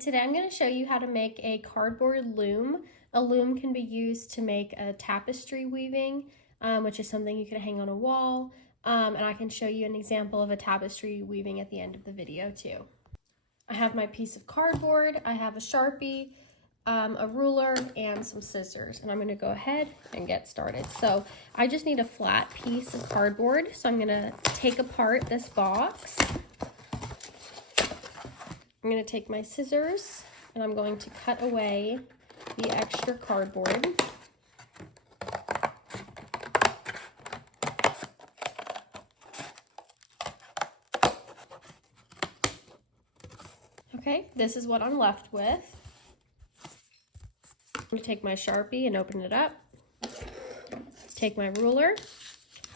Today I'm going to show you how to make a cardboard loom. A loom can be used to make a tapestry weaving, which is something you can hang on a wall, and I can show you an example of a tapestry weaving at the end of the video too. I have my piece of cardboard, I have a Sharpie, a ruler, and some scissors, and I'm going to go ahead and get started. So I just need a flat piece of cardboard, so I'm going to take apart this box. I'm going to take my scissors and I'm going to cut away the extra cardboard. Okay, this is what I'm left with. I'm going to take my Sharpie and open it up. Take my ruler,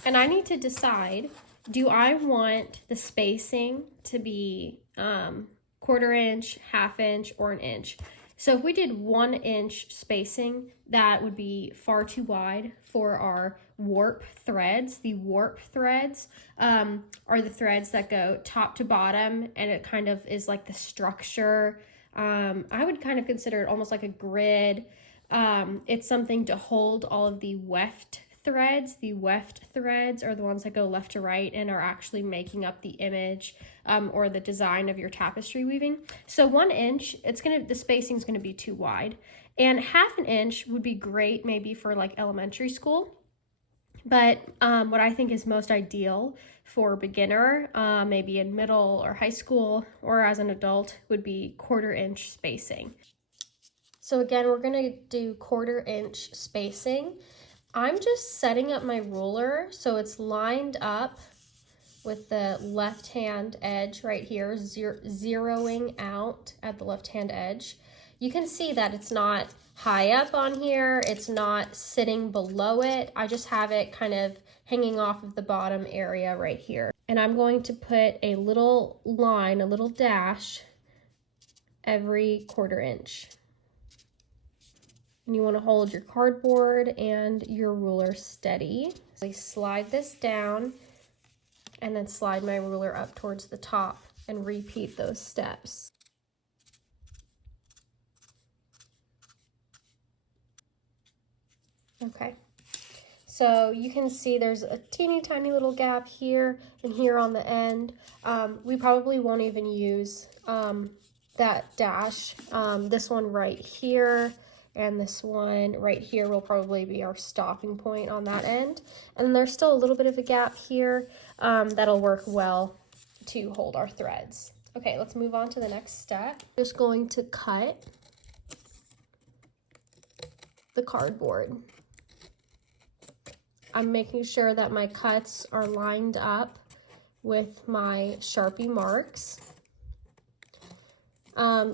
and I need to decide, do I want the spacing to be 1/4 inch, 1/2 inch, or 1 inch? So if we did 1 inch spacing, that would be far too wide for our warp threads. The warp threads are the threads that go top to bottom, and it kind of is like the structure. I would kind of consider it almost like a grid. It's something to hold all of the weft threads. The weft threads are the ones that go left to right and are actually making up the image or the design of your tapestry weaving. So 1 inch, the spacing is gonna be too wide, and 1/2 inch would be great maybe for like elementary school. But what I think is most ideal for beginner, maybe in middle or high school or as an adult, would be 1/4 inch spacing. So again, we're gonna do 1/4 inch spacing. I'm just setting up my ruler so it's lined up with the left hand edge right here, zeroing out at the left hand edge. You can see that it's not high up on here, it's not sitting below it. I just have it kind of hanging off of the bottom area right here. And I'm going to put a little line, a little dash every 1/4 inch. And you want to hold your cardboard and your ruler steady. So I slide this down and then slide my ruler up towards the top and repeat those steps. Okay, so you can see there's a teeny tiny little gap here and here on the end. We probably won't even use that dash. This one right here and this one right here will probably be our stopping point on that end. And there's still a little bit of a gap here that'll work well to hold our threads. Okay, let's move on to the next step. Just going to cut the cardboard. I'm making sure that my cuts are lined up with my Sharpie marks.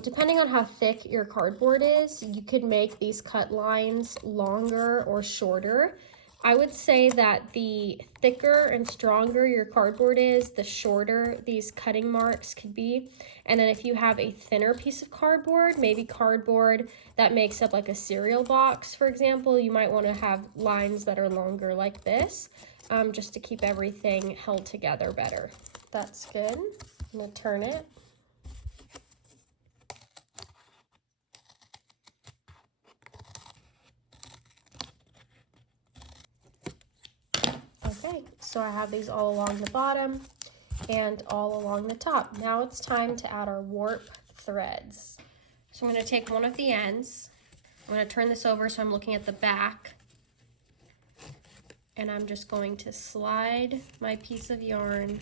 Depending on how thick your cardboard is, you could make these cut lines longer or shorter. I would say that the thicker and stronger your cardboard is, the shorter these cutting marks could be. And then if you have a thinner piece of cardboard, maybe cardboard that makes up like a cereal box, for example, you might want to have lines that are longer like this, just to keep everything held together better. That's good. I'm going to turn it. Okay, so I have these all along the bottom and all along the top. Now it's time to add our warp threads. So I'm going to take one of the ends. I'm going to turn this over so I'm looking at the back. And I'm just going to slide my piece of yarn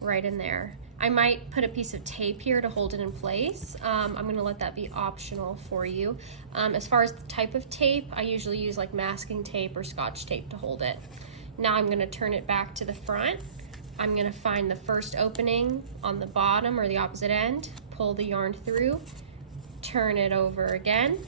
right in there. I might put a piece of tape here to hold it in place. I'm going to let that be optional for you. As far as the type of tape, I usually use like masking tape or Scotch tape to hold it. Now I'm going to turn it back to the front. I'm going to find the first opening on the bottom or the opposite end, pull the yarn through, turn it over again,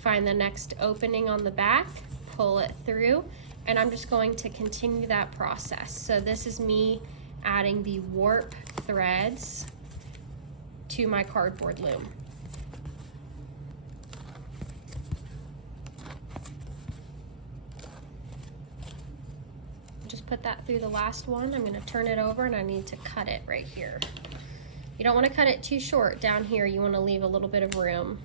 find the next opening on the back, pull it through, and I'm just going to continue that process. So this is me adding the warp threads to my cardboard loom. Just put that through the last one. I'm going to turn it over and I need to cut it right here. You don't want to cut it too short down here. You want to leave a little bit of room.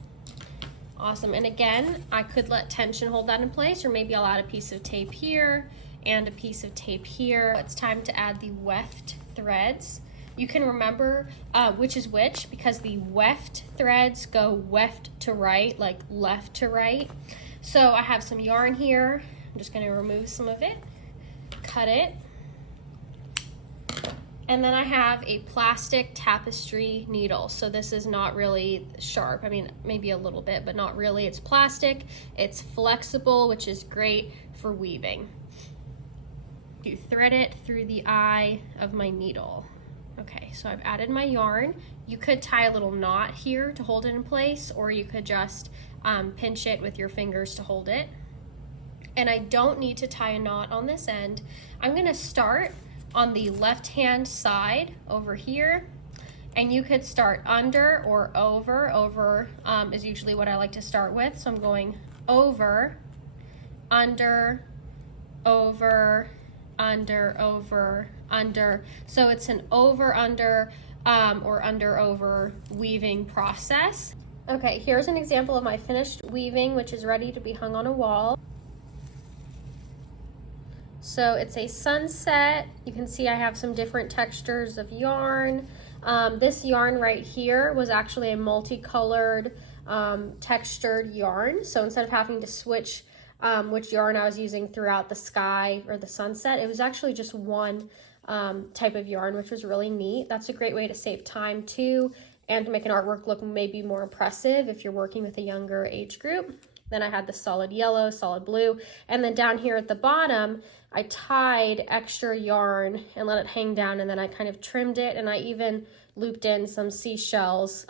Awesome. And again, I could let tension hold that in place, or maybe I'll add a piece of tape here and a piece of tape here. It's time to add the weft threads. You can remember which is which, because the weft threads go weft to right, like left to right. So I have some yarn here. I'm just going to remove some of it, cut it. And then I have a plastic tapestry needle. So this is not really sharp. I mean, maybe a little bit, but not really. It's plastic, it's flexible, which is great for weaving. You thread it through the eye of my needle. Okay, so I've added my yarn. You could tie a little knot here to hold it in place, or you could just pinch it with your fingers to hold it. And I don't need to tie a knot on this end. I'm gonna start on the left-hand side over here, and you could start under or over. Over is usually what I like to start with. So I'm going over, under, over, under, over, under. So it's an over, under, or under, over weaving process. Okay, here's an example of my finished weaving, which is ready to be hung on a wall. So it's a sunset. You can see I have some different textures of yarn. This yarn right here was actually a multicolored textured yarn. So instead of having to switch which yarn I was using throughout the sky or the sunset, it was actually just one type of yarn, which was really neat. That's a great way to save time too, and to make an artwork look maybe more impressive if you're working with a younger age group. Then I had the solid yellow, solid blue, and then down here at the bottom, I tied extra yarn and let it hang down, and then I kind of trimmed it, and I even looped in some seashells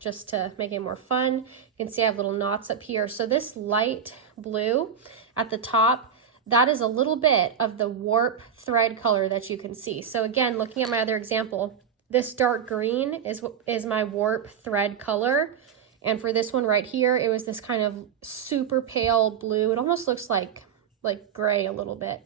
just to make it more fun. You can see I have little knots up here. So this light blue at the top, that is a little bit of the warp thread color that you can see. So again, looking at my other example, this dark green is my warp thread color. And for this one right here, it was this kind of super pale blue. It almost looks like gray a little bit.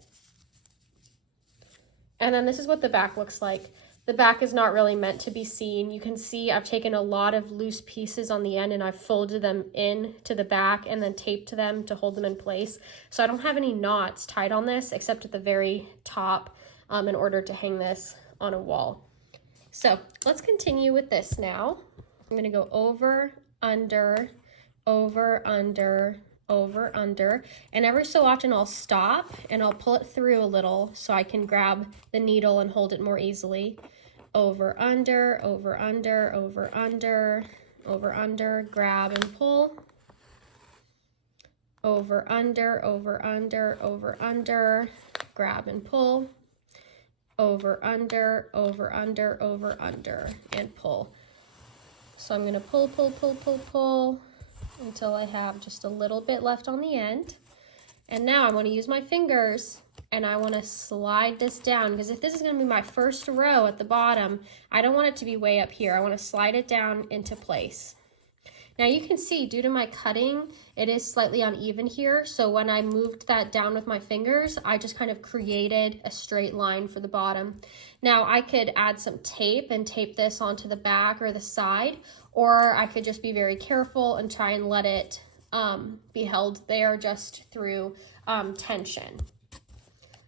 And then this is what the back looks like. The back is not really meant to be seen. You can see I've taken a lot of loose pieces on the end and I've folded them in to the back and then taped them to hold them in place. So I don't have any knots tied on this except at the very top in order to hang this on a wall. So let's continue with this now. I'm gonna go over, under, over, under, over, under, and every so often I'll stop and I'll pull it through a little so I can grab the needle and hold it more easily. Over, under, over, under, over, under, over, under, grab and pull. Over, under, over, under, over, under, grab and pull. Over, under, over, under, over, under, and pull. So I'm gonna pull, pull, pull, pull, pull until I have just a little bit left on the end. And now I wanna use my fingers and I wanna slide this down, because if this is gonna be my first row at the bottom, I don't want it to be way up here. I wanna slide it down into place. Now you can see, due to my cutting, it is slightly uneven here. So when I moved that down with my fingers, I just kind of created a straight line for the bottom. Now I could add some tape and tape this onto the back or the side, or I could just be very careful and try and let it be held there just through tension.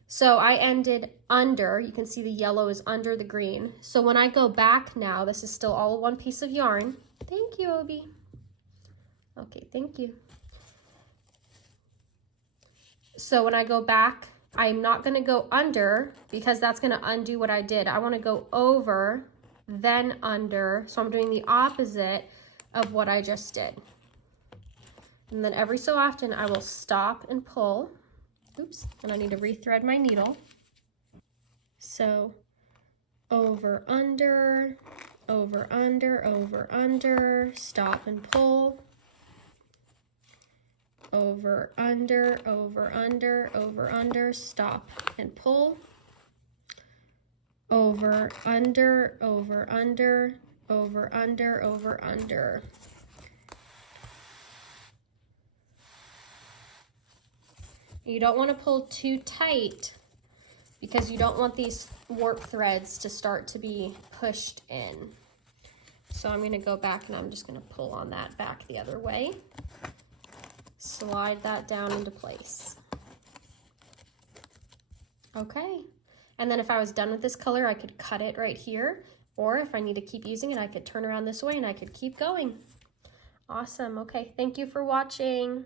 So I ended under, you can see the yellow is under the green. So when I go back now, this is still all one piece of yarn. Thank you, Obi. Okay, thank you. So when I go back, I'm not gonna go under because that's gonna undo what I did. I wanna go over, then under. So I'm doing the opposite of what I just did. And then every so often I will stop and pull. Oops, and I need to rethread my needle. So over, under, over, under, over, under, stop and pull. Over, under, over, under, over, under, stop and pull. Over, under, over, under, over, under, over, under. You don't want to pull too tight because you don't want these warp threads to start to be pushed in. So I'm going to go back and I'm just going to pull on that back the other way. Slide that down into place. Okay. And then if I was done with this color, I could cut it right here. Or if I need to keep using it, I could turn around this way and I could keep going. Awesome. Okay. Thank you for watching.